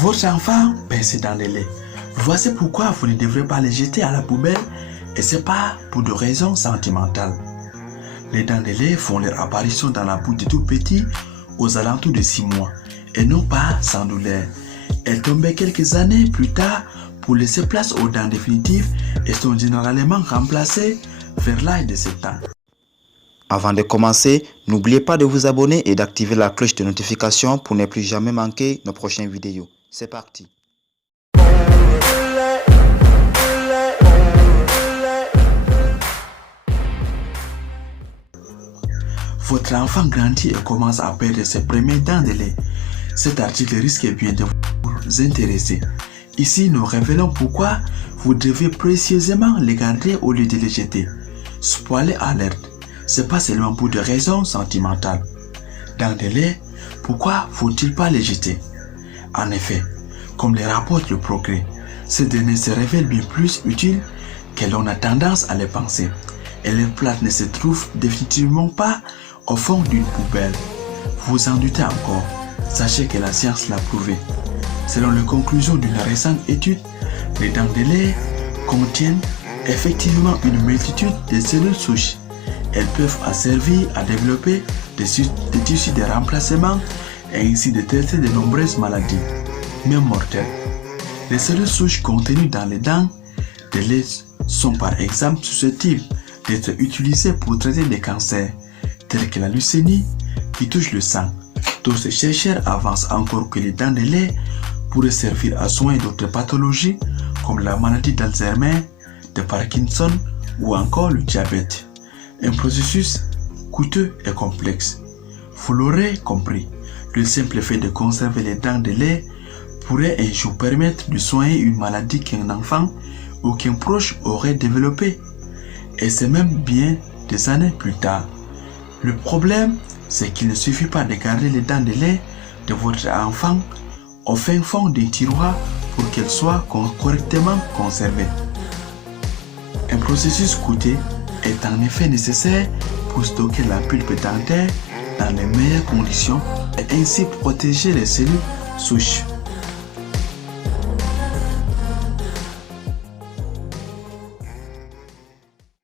Votre enfant perd ses dents de lait. Voici pourquoi vous ne devrez pas les jeter à la poubelle et ce n'est pas pour de raisons sentimentales. Les dents de lait font leur apparition dans la bouche de tout petit aux alentours de 6 mois et non pas sans douleur. Elles tombaient quelques années plus tard pour laisser place aux dents définitives et sont généralement remplacées vers l'âge de 7 ans. Avant de commencer, n'oubliez pas de vous abonner et d'activer la cloche de notification pour ne plus jamais manquer nos prochaines vidéos. C'est parti. Votre enfant grandit et commence à perdre ses premières dents de lait. Cet article risque bien de vous intéresser. Ici, nous révélons pourquoi vous devez précieusement les garder au lieu de les jeter. Spoiler alerte, ce n'est pas seulement pour des raisons sentimentales. Dents de lait, pourquoi faut-il pas les jeter? En effet, comme le rapporte le Progrès, ces données se révèlent bien plus utiles que l'on a tendance à les penser. Et les plaques ne se trouvent définitivement pas au fond d'une poubelle. Vous en doutez encore, sachez que la science l'a prouvé. Selon les conclusions d'une récente étude, les dents de lait contiennent effectivement une multitude de cellules souches. Elles peuvent servir à développer des tissus de remplacement et ainsi de traiter de nombreuses maladies, même mortelles. Les cellules souches contenues dans les dents de lait sont par exemple susceptibles d'être utilisées pour traiter des cancers, tels que la leucémie qui touche le sang. D'autres chercheurs avancent encore que les dents de lait pourraient servir à soigner d'autres pathologies comme la maladie d'Alzheimer, de Parkinson ou encore le diabète. Un processus coûteux et complexe. Vous l'aurez compris, le simple fait de conserver les dents de lait pourrait un jour permettre de soigner une maladie qu'un enfant ou qu'un proche aurait développée. Et c'est même bien des années plus tard. Le problème, c'est qu'il ne suffit pas de garder les dents de lait de votre enfant au fin fond d'un tiroir pour qu'elles soient correctement conservées. Un processus coûteux est en effet nécessaire pour stocker la pulpe dentaire dans les meilleures conditions et ainsi protéger les cellules souches.